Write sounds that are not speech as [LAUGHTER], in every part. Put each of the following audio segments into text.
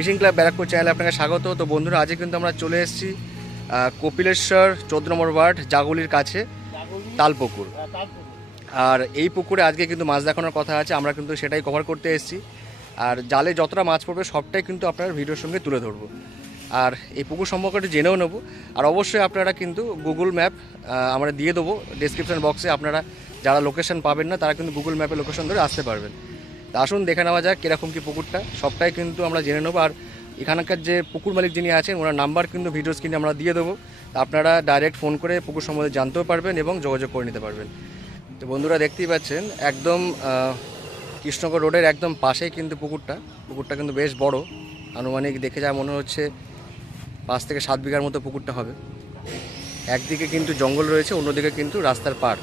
Fishing club Barrackpore চ্যানেলে আপনাকে স্বাগত। তো বন্ধুরা আজকে কিন্তু আমরা চলে এসেছি কপিলেশ্বর চোদ্দ নম্বর ওয়ার্ড জাগুলির কাছে তালপুকুর। আর এই পুকুরে আজকে কিন্তু মাছ দেখানোর কথা আছে আমরা কিন্তু সেটাই কভার করতে এসেছি। আর জালে যতটা মাছ পড়বে সবটাই কিন্তু আপনার ভিডিওর সঙ্গে তুলে ধরবো। আর এই পুকুর সম্পর্কে একটু জেনেও নেব। আর অবশ্যই আপনারা কিন্তু গুগল ম্যাপ আমরা দিয়ে দেবো। ডিসক্রিপশন বক্সে আপনারা যারা লোকেশন পাবেন না তারা কিন্তু গুগল ম্যাপে লোকেশন ধরে আসতে পারবেন। তা আসুন দেখে নেওয়া যাক কীরকম কী পুকুরটা। সবটাই কিন্তু আমরা জেনে নেব। আর এখানকার যে পুকুর মালিক যিনি আছেন, ওনার নাম্বার কিন্তু ভিডিও স্ক্রিনে আমরা দিয়ে দেবো। আপনারা ডাইরেক্ট ফোন করে পুকুর সম্বন্ধে জানতেও পারবেন এবং যোগাযোগ করে নিতে পারবেন। তো বন্ধুরা দেখতেই পাচ্ছেন, একদম কৃষ্ণগড় রোডের একদম পাশেই কিন্তু পুকুরটা। পুকুরটা কিন্তু বেশ বড়। আনুমানিক দেখে যা মনে হচ্ছে, পাঁচ থেকে সাত বিঘার মতো পুকুরটা হবে। একদিকে কিন্তু জঙ্গল রয়েছে, অন্যদিকে কিন্তু রাস্তার পার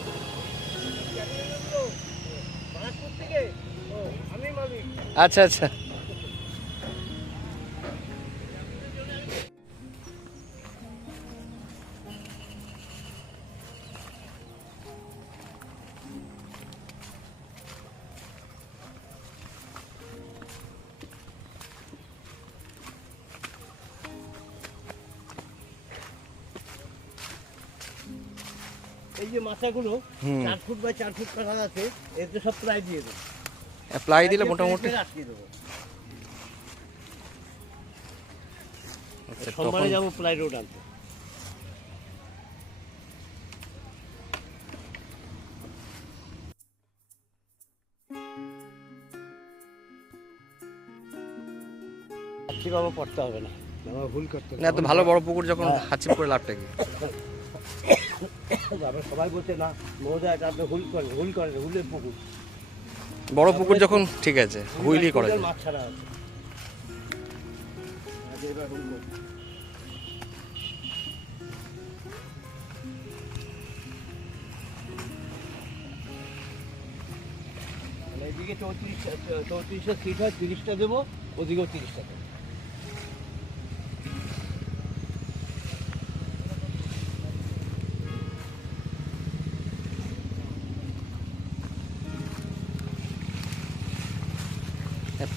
আচ্ছা আচ্ছা। এই যে মাথাগুলো চার ফুট বাই চার ফুট কাটা আছে এতে সব প্রায় দিয়ে দেবো। প্লাই দিলে মোটামুটি। আচ্ছা, সোমবারে তখন প্লাই রোড আনতে। বাবা পড়তে হবে না। ভুল করতে না এত ভালো বড় পুকুর যখন হাঁচিপ করে লাভটা কি? [COUGHS] সবাই বলছে না মহোদয় এটা আপনি ভুল করেন ভুল করেন ভুলের পুকুর। বড় পুকুর যখন ঠিক আছে হুইলি করা যায়। এদিকে চৌত্রিশ চৌত্রিশটা সিট হয়, তিরিশটা দেবো, ওদিকেও তিরিশটা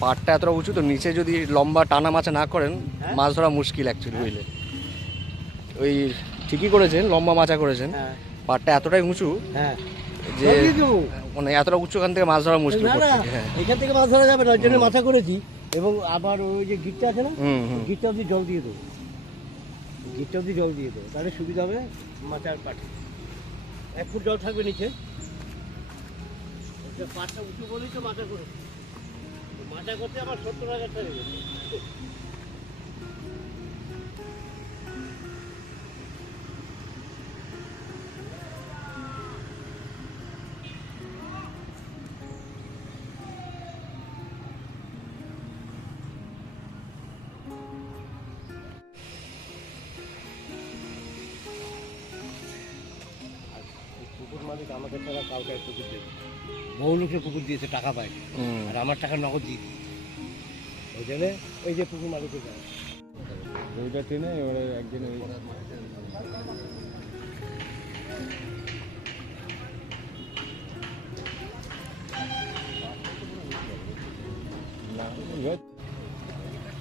পাড়টা এতটা উঁচু তো নিচে যদি লম্বা টানা মাছা না করেন হ্যাঁ। মাছ ধরা মুশকিল অ্যাকচুয়ালি বুঝলে? ওই ঠিকই করেছেন লম্বা মাচা করেছেন। হ্যাঁ। পাড়টা এতটাই উঁচু হ্যাঁ। যে। মানে এতটা উঁচু খান থেকে মাছ ধরা মুশকিল এখান থেকে মাছ ধরা যাবে না জন্য মাথা করেছি। এবং আবার ওই যে গিটটা আছে না গিটটা অবধি জল দিয়ে দেবো। গিটটা অবধি জল দিয়ে দেবো তাহলে সুবিধা হবে মাচার পাঠে এক ফুট জল থাকবে নিচে। পাটটা উঁচু বলেই তো মাথা করেছি। করতে আমার সত্তর হাজার টাকা মালিক আমাকে ছাড়া কাউকে পুকুর দেবে বহু লোকে পুকুর দিয়েছে টাকা পায় আর আমার টাকা নগদ দিয়ে ওই জন্য ওই যে পুকুর মালিকের যায় ওইটা টেনে এবারে একদিন ওই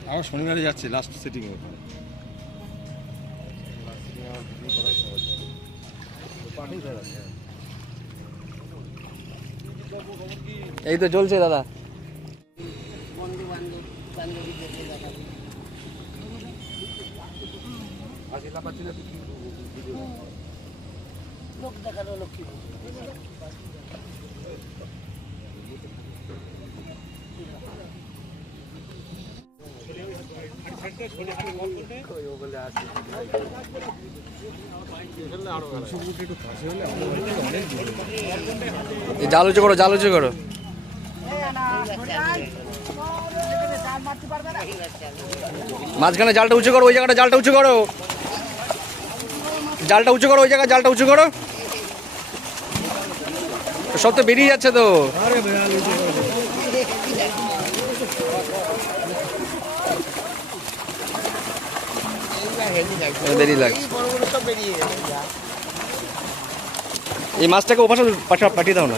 আমার শনিবারে যাচ্ছে লাস্ট সেটিং ওখানে এই তো চলছে দাদা। লোক দেখানো লোক জাল উঁচু করো জাল উঁচু করো। মাঝখানে জালটা উঁচু করো, ওই জায়গাটা জালটা উঁচু করো। জালটা উঁচু করো, ওই জায়গায় জালটা উঁচু করো। সব তো বেরিয়ে যাচ্ছে তো। লাগছে। এই মাছটাকে ওপাশে পাঠা- পাঠিয়ে দাও না।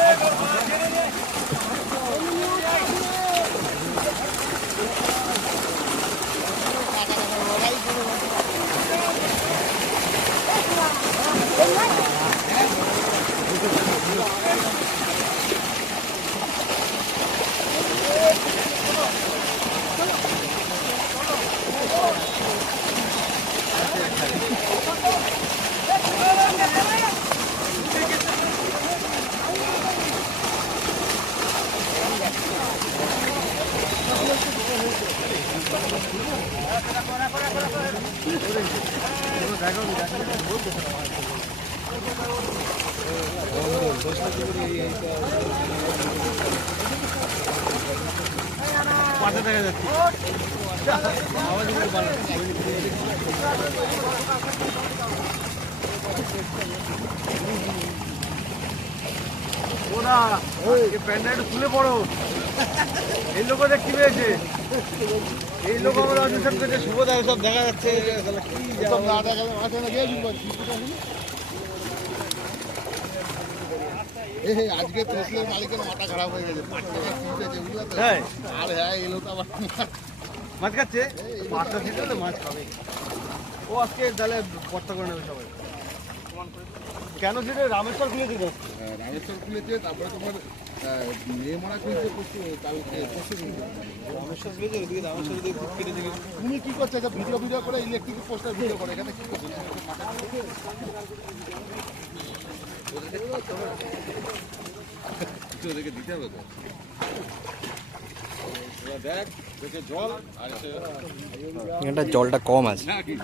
ওরা প্যান্টটা একটু খুলে পড়ো। এই লোক কি পেয়েছে। এই লোক আমরা অন্বেষণ করছে। শুভদা সব দেখা যাচ্ছে। সব না দেখালে মাঠে না গিয়ে এই এই আজকে তসলের মালিকের মাথা খারাপ হয়ে গেছে। পাঁচ টাকা ফিস বুঝলে তো? হ্যাঁ। আর হ্যাঁ এলো তো আবার। মাছ খাচ্ছে? দিতে তো মাছ খাবে। ও আজকে তাহলে কর্তা করে নেবে সবাই। কেন সেটা রামেশ্বর খুলে দিল হ্যাঁ, রামেশ্বর খুলেছে তারপরে তোমার খুলেছে খুলেছে তুমি কি করছ? একটা ভিডিও ভিডিও করে ইলেকট্রিক পোস্টার ভিডিও করে এখানে কি করছ? ওদেরকে দিতে হবে তো। ওরা কম দেখে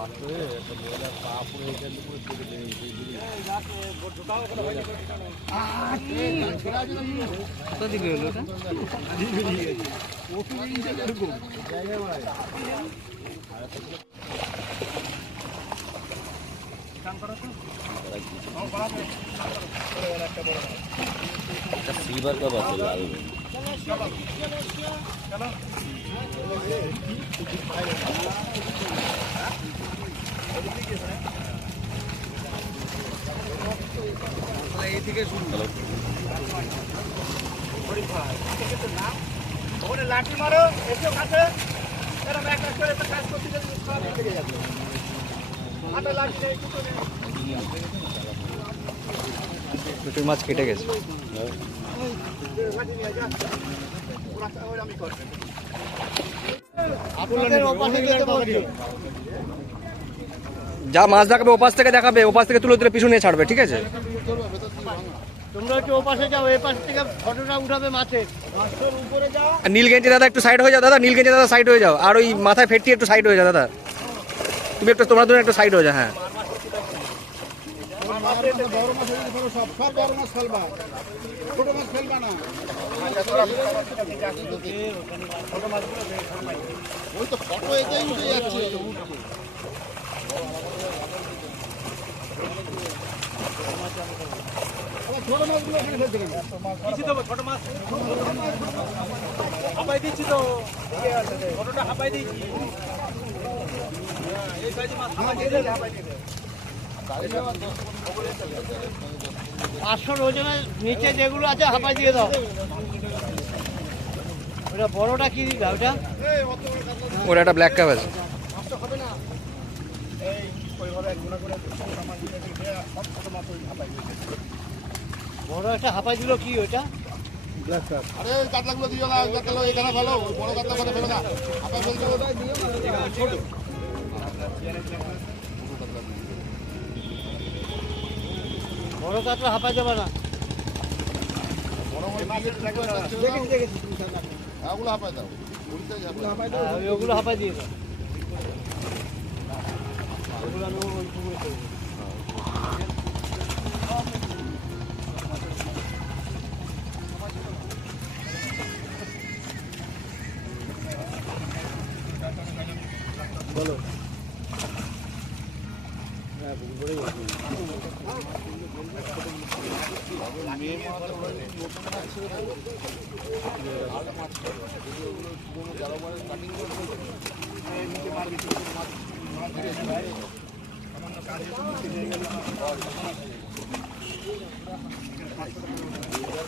জল আর এসে এখানটা জলটা কম আছে না কি লাঠি মারো এসে কাছে এরকম করে কাজ করতে যাবে নেই দুটোই মাছ কেটে গেছে। যা মাছ দেখাবে ওপাশ থেকে দেখাবে ওপাশ থেকে তুলে তুলে পিছনে ছাড়বে ঠিক আছে? তোমরা একটু ওপাশে যাও এই পাশ থেকে ফটোটা উঠাবে মাছের উপরে যাও। আর নীল গেঞ্জি দাদা একটু সাইড হয়ে যাও দাদা নীল গেঞ্জি দাদা সাইড হয়ে যাও। আর ওই মাথায় ফেটটি একটু সাইড হয়ে যাও দাদা। তুমি একটু তোমরা দুজন একটু সাইড হয়ে যাও হ্যাঁ। বড় মাছ সব সব বড় মাছ ফেলবা ছোট মাছ ফেলবা না। ওই তো ফটো এতেই উঠে যাচ্ছে ছোট মাছগুলো এখানে ফেলতে ছোট মাছ হাঁপাই দিচ্ছি তো ছোটটা হাঁপাই দিচ্ছি এই সাইজে মাছ হাঁপাই দিয়ে হাঁপাই দিয়ে পাঁচশো ওজনের নিচে যেগুলো আছে হাঁপাই দিয়ে দাও। ওটা বড়টা কি দিবে ওটা? ওর একটা ব্ল্যাক কাপ আছে। বড় একটা হাঁপাই দিল কি ওটা? আরে কাতলাগুলো দিও না কাতলা এখানে ফেলো বড় কাতলা করে ফেলো না। আবার ফেলতে হবে। বড় কাতলা হাঁপাই যাবে না। ওগুলো হাঁপায় দাও উড়তে যাবে। হ্যাঁ, ওগুলো দিয়ে দাও। ওগুলো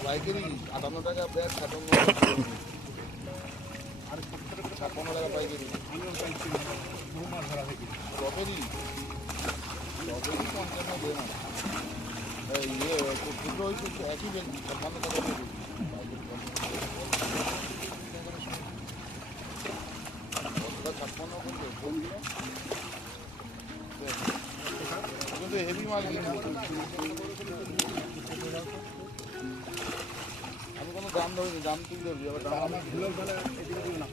পাইকারি আটান্ন টাকা ব্যাগ ছাপ্পান্ন টাকা পাইকারি ইয়ে একই দেন ছাপ্পান্ন টাকা দাম দাম তুই ধরবি আবার দাম আমার ভুলের ফেলে এদিকে দিবি না।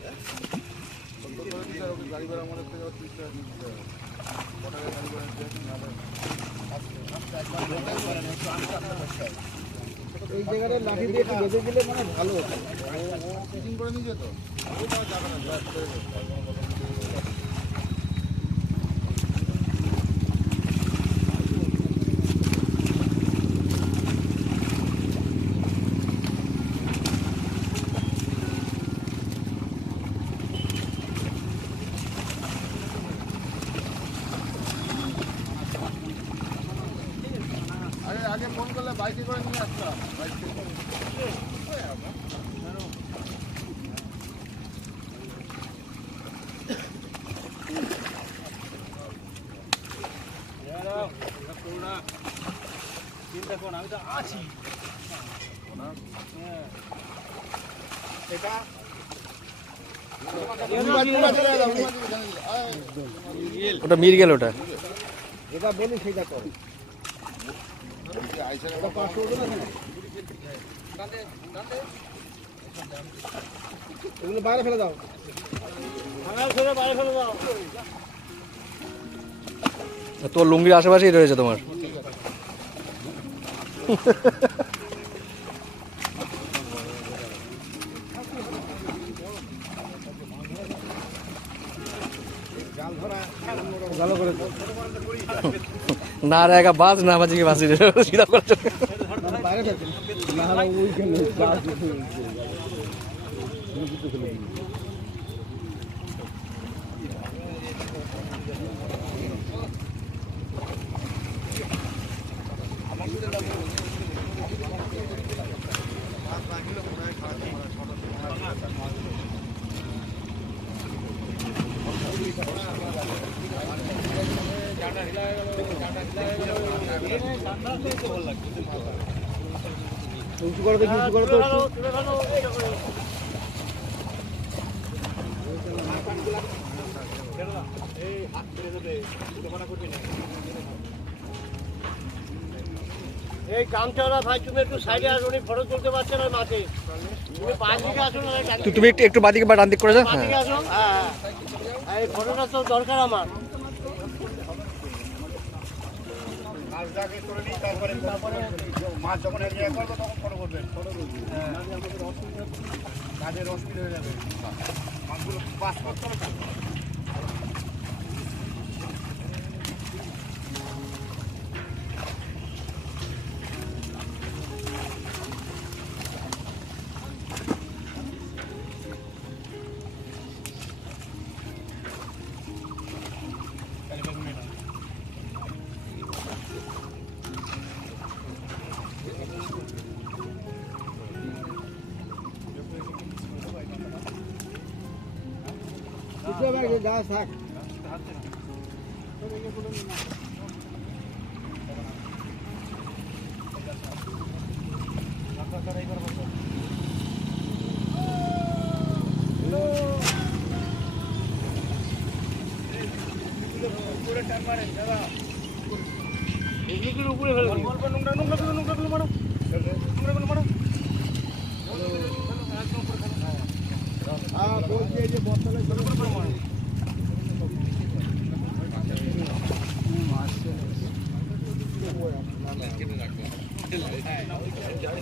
দিতে হবে গাড়ি ভাড়া আমাদের থেকে আবার তিরিশ টাকা দিতে হবে ক টাকা গাড়ি ভাড়া এই জায়গাটা লাঠি দিয়ে একটু বেঁধে দিলে মানে ভালো হতো। করে নিয়ে যেত? যাবে না ব্যাস করে দেবে। তার কোনো কথা নেই। আরে আগে ফোন করলে বাইকে করে নিয়ে আসতাম বাইকে ওটা মির গেল ওটা। যেটা বলি সেটা করো। পাঁচশো ওজন আছে না বাইরে ফেলে দাও। তোর লুঙ্গির আশেপাশেই রয়েছে তোমার। [LAUGHS] না রে একা বাস না বাজি বাসি রে সিধা করে চলে। বাইরে ফেলতে না হলে ওইখানে গাছ উঠে উঠছে। উঁচু করে দেখি উঁচু করে তো একটু। এই কামচাওয়ালা ভাই তুমি একটু সাইডে আসুন উনি ফটো তুলতে পারছেন না মাঠে তুমি পাঁচ দিকে আসুন আর ডান তুই তুমি একটু একটু বাদিকে বা ডান দিক করে যা পাঁচ দিকে আসুন হ্যাঁ হ্যাঁ। এই ফটোটা তো দরকার আমার মাছ যখন এক জায়গায় করব তখন ফটো করবেন ফটো করবেন কাজের অসুবিধা হয়ে। যাবে মাছগুলো পাস করতে হবে থাক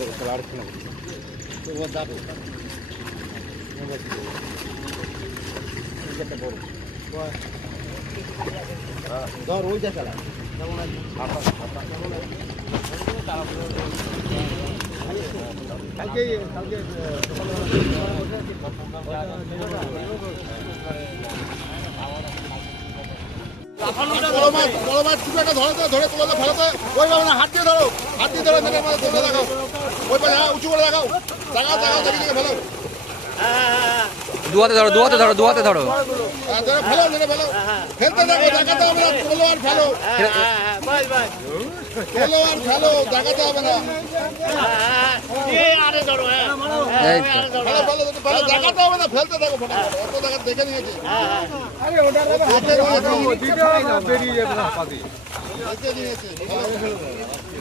আচ্ছা দুপুরবেলা দেখা ঠিক আছে বড় মাছ বড় মাছ ধরো ধরে তোলো তো, ফেলো তো। ওই বাবা না, হাত দিয়ে ধরো, হাত দিয়ে ধরো মাছ দেখাও। ওই পাশে হ্যাঁ, উঁচু করে দেখি দেখে ফেলো দুয়াতে ধরো দুয়াতে ধরো দুয়াতে ধরো। হ্যাঁ, ফেলো ধরে ফেলো। ফেলতে দেখো দেখাতে হবে না তোলো আর ফেলো। বাস বাস তোলো আর ফেলো দেখাতে হবে না। আরে ধরো হ্যাঁ দেখো, ফেলো দেখাতে হবে না ফেলতে দেখো অত দেখা দেখে নিয়েছে। দেখে নিয়েছে।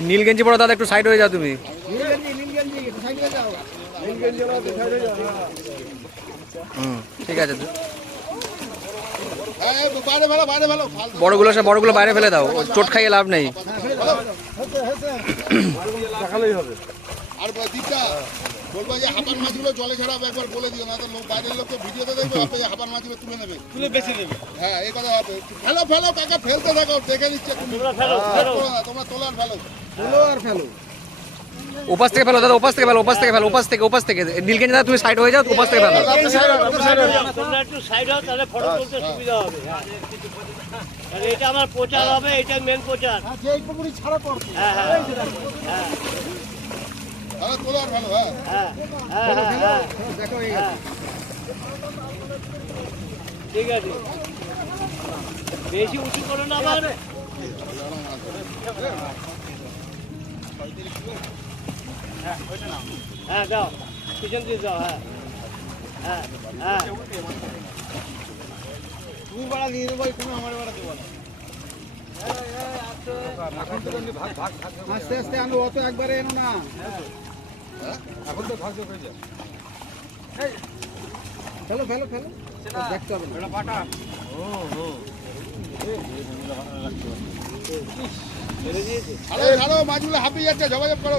নীল গেঞ্জি পরো দাদা একটু সাইড হয়ে যাও তুমি ঠিক আছে হ্যাঁ বড়গুলো সব বড়গুলো বাইরে ফেলে দাও চোট খাইয়ে লাভ নেই বলব যে হাপার মাছগুলো জলে ছাড়াবে একবার বলে দিও না লোক বাইরের লোক তো ভিডিওতে দেখবে ভাববে যে হাপার মাছগুলো তুলে নেবে। তুলে বেশি দেবে হ্যাঁ এই কথা হবে ফেলো ফেলো কাকা ফেলতে থাকো দেখে নিচ্ছে তুমি। তোমরা ফেলো ফেলো। তোলো না, তোমরা তোলার ফেলো। ওপাশ থেকে ফেলো দাদা ওপাশ থেকে ফেলো ওপাশ থেকে ফেলো ওপাশ থেকে ওপাশ থেকে। নীল গেঞ্জি দাদা তুমি সাইড হয়ে যাও ওপাশ থেকে ফেলো। তোমরা একটু সাইড হও তাহলে ফটো তুলতে সুবিধা হবে। আর এটা আমার প্রচার হবে এটা মেন প্রচার। হ্যাঁ হ্যাঁ ঠিক আছে বেশি উঁচু করো না আবার হ্যাঁ দাও পিছন দিয়ে দাও হ্যাঁ হ্যাঁ হ্যাঁ তুমি বাড়া নিয়ে দেবো কোনো আমার বাড়া দেবো না আস্তে আস্তে আমি অত একবারে এনো না এখন তো ভাগ হয়ে যায় ফেলো ফেলো ফেলো। দেখতে হবে না। ছাড়ো ছাড়ো মাছগুলো হাঁপিয়ে যোগাযোগ করো।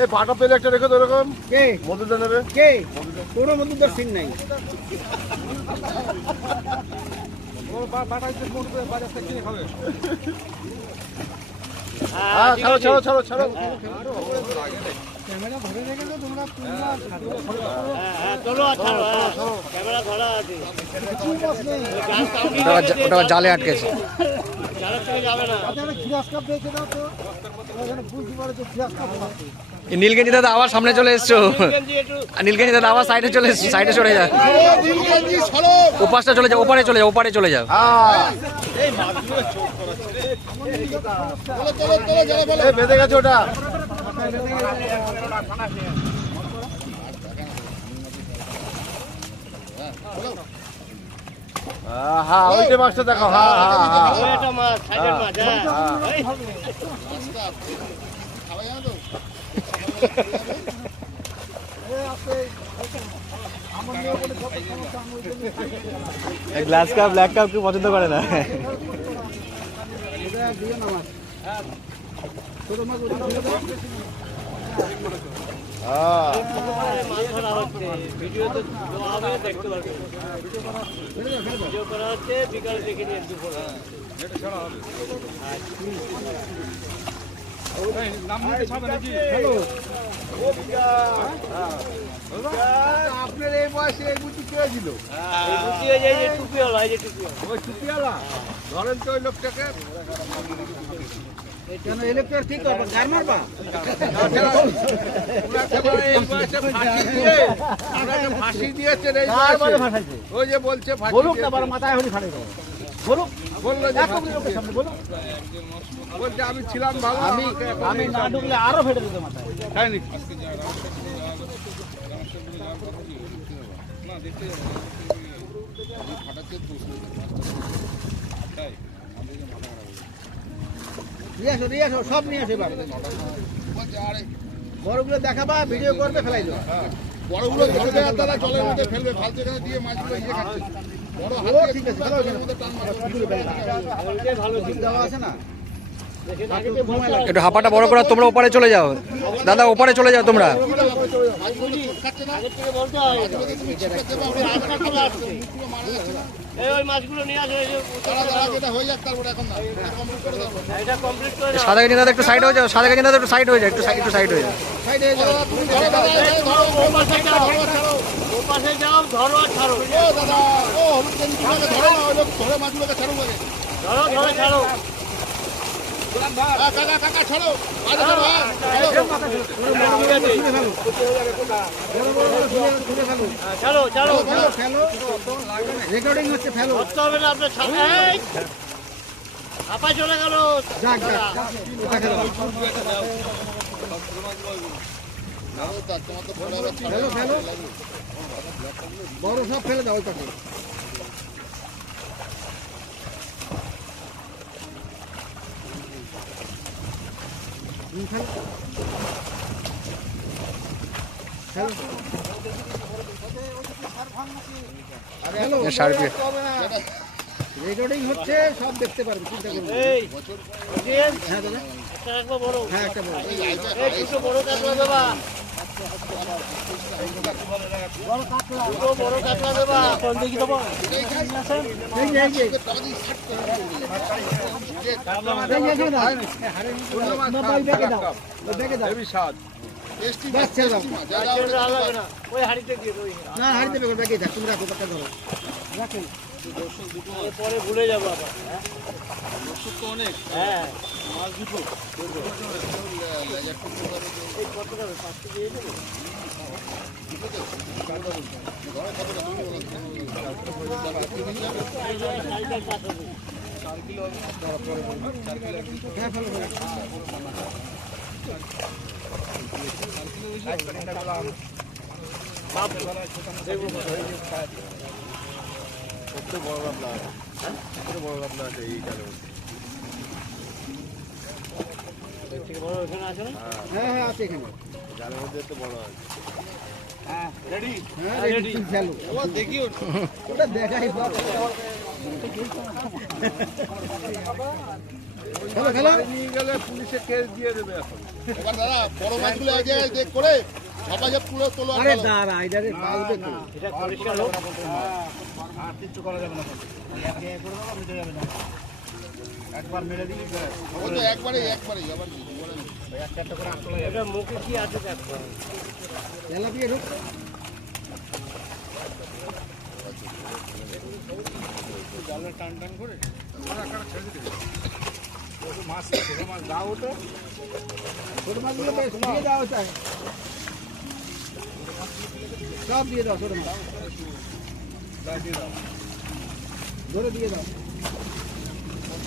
এই পাটা পেলে একটা রেখে তো এরকম। কে? মধুটা নেবে। কে? কোনো মধুদার সিন নাই। হ্যাঁ। ছাড়ো ছাড়ো ছাড়ো। হ্যাঁ হ্যাঁ ছাড়ো। ক্যামেরা ধরা আছে। গাছ কামড়ি ওটা জালে আটকেছে। জালের থেকে যাবে না। এই নীল গেঞ্জি দাদা আবার সামনে চলে এসছো। গেঞ্জি একটু আর নীল গেঞ্জি দাদা আবার সাইডে চলে এসছো সাইডে চলে নীলগঞ্জি সরো ওপাশটা চলে যাও ওপারে চলে যাও ওপারে চলে যাও। বেঁধে গেছে ওটা। হ্যাঁ ওইটা মাছটা দেখো হ্যাঁ হ্যাঁ হ্যাঁ ওই মাছ সাইডের মাছ হ্যাঁ। খাওয়া যাবে তো গ্লাস কাপ ব্ল্যাক কাপ কেউ পছন্দ করে না। হ্যাঁ। বিকালে দেখে নিয়ে দুপুর আপনার এই বয়সে এই বুঝি পেয়েছিল এই বুঝি এই যে- এই যে টুপিওয়ালা এই যে টুপিওয়ালা ওই টুপিওয়ালা। ধরেন তো ওই লোকটাকে। কেন তো ঠিক হবে গার মারবা ফাঁসি দিয়েছেন ওই যে বলছে ফাঁসি দিয়েছে। মাথায় হলি ফাড়ে বলুক। বলছে আমি ছিলাম ভালো আমি আমি না ঢুকলে আরও ফেটে দিতে মাথায় তাই নাকি? না দেখতে নিয়ে আসো নিয়ে আসো সব নিয়ে আসো এবার। বড়গুলো দেখাবা ভিডিও করবে ফেলাই দেবো। বড়গুলো ধরবে আর তারা জলের মধ্যে ফেলবে ফালতু এখানে দিয়ে মাছগুলো ইয়ে খাচ্ছে। বড় হাত ঠিক আছে ভালো দেওয়া আছে না। একটু হাঁপাটা বড় করে তোমরা ওপারে চলে যাও। দাদা ওপারে চলে যাও তোমরা। বলতে হয় হয়ে সাদা দাদা একটু সাইড হয়ে যাও সাদা দাদা একটু সাইড হয়ে যাও একটু সাইড একটু সাইড হয়ে যাও সাইডে ধরো দাদা ধরো ছাড়ো ছাড়ো ফেলো রেকর্ডিং হচ্ছে হবে চলে গেল বড় সব ফেলে। দাও ওই পাশে হুম, ফেলো। ফেলো। ফেলো। সার্ভে রেকর্ডিং হচ্ছে সব দেখতে পারবে চিন্তা করবেন হ্যাঁ দাদা। হ্যাঁ একটা বড় হ্যাঁ একটা বড় বড় পরে ভুলে যাব আবার অনেক হ্যাঁ হ্যাঁ ফেলো ফেলো বড় ওখানে আছে না হ্যাঁ হ্যাঁ আছে এখানে হ্যাঁ দেখিও ওটা দেখাই বাপ। ফেলো ফেলো নিয়ে গেলে পুলিশে কেস দিয়ে দেবে এখন দাদা বড় মাছগুলো এক জায়গায় আর আরে। দাঁড়া বাজবে তো হোক ও তো একবারে একবারে আবার কি। এটা মুখে কি আছে দেখো তেলা দিয়ে ঢুক। ছোট মাছগুলো বেশ দিয়ে দাও চাই সব দিয়ে দাও ছোট মাছ। ধরে দিয়ে দাও।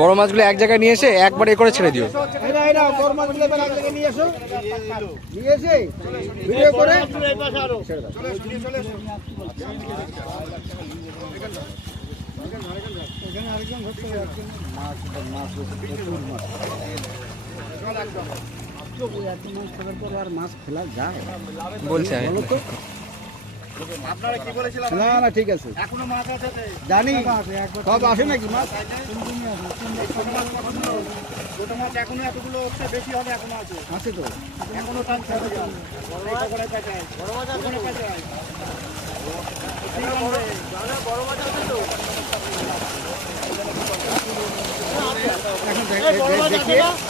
বড় মাছগুলো এক জায়গায় নিয়ে এসে একবার এ করে ছেড়ে দিও। এরা এরা বড় মাছগুলো এবার এক জায়গায় নিয়ে এসো। নিয়ে এসে ভিডিও করে একটু এই পাশে আনো। মাছ ফেলা যায় বলছে না না ঠিক আছে। জানি। সব আসে নাকি মাছ? আছে তো। এখন দেখে-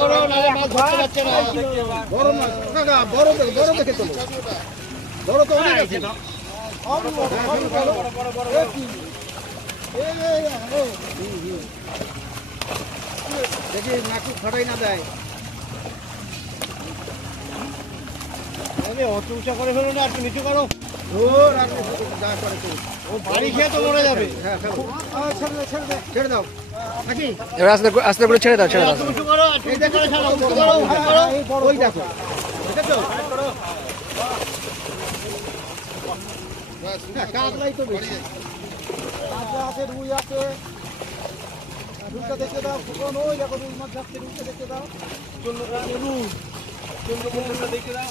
ধরে না হবে নাহলে মাছ না কাকা বড় দেখে নাকু না দেয়। অত উঁচা করে ফেলো না একটু নিচু করো। ও বাড়ি খেয়ে তো মরে যাবে। হ্যাঁ ছেড়ে দাও ছেড়ে দাও। নাকি? এবার আস্তে করে- আস্তে করে ছেড়ে দাও ছেড়ে দাও। ওই দেখো হ্যাঁ, কাতলাই তো বেশি। কাতলা আছে রুই আছে। রুইটা দেখতে দাও ওই দেখো রুই মাছ যাচ্ছে রুইটা দেখতে দাও। ছেড়ে দাও ছেড়ে দাও।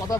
কথা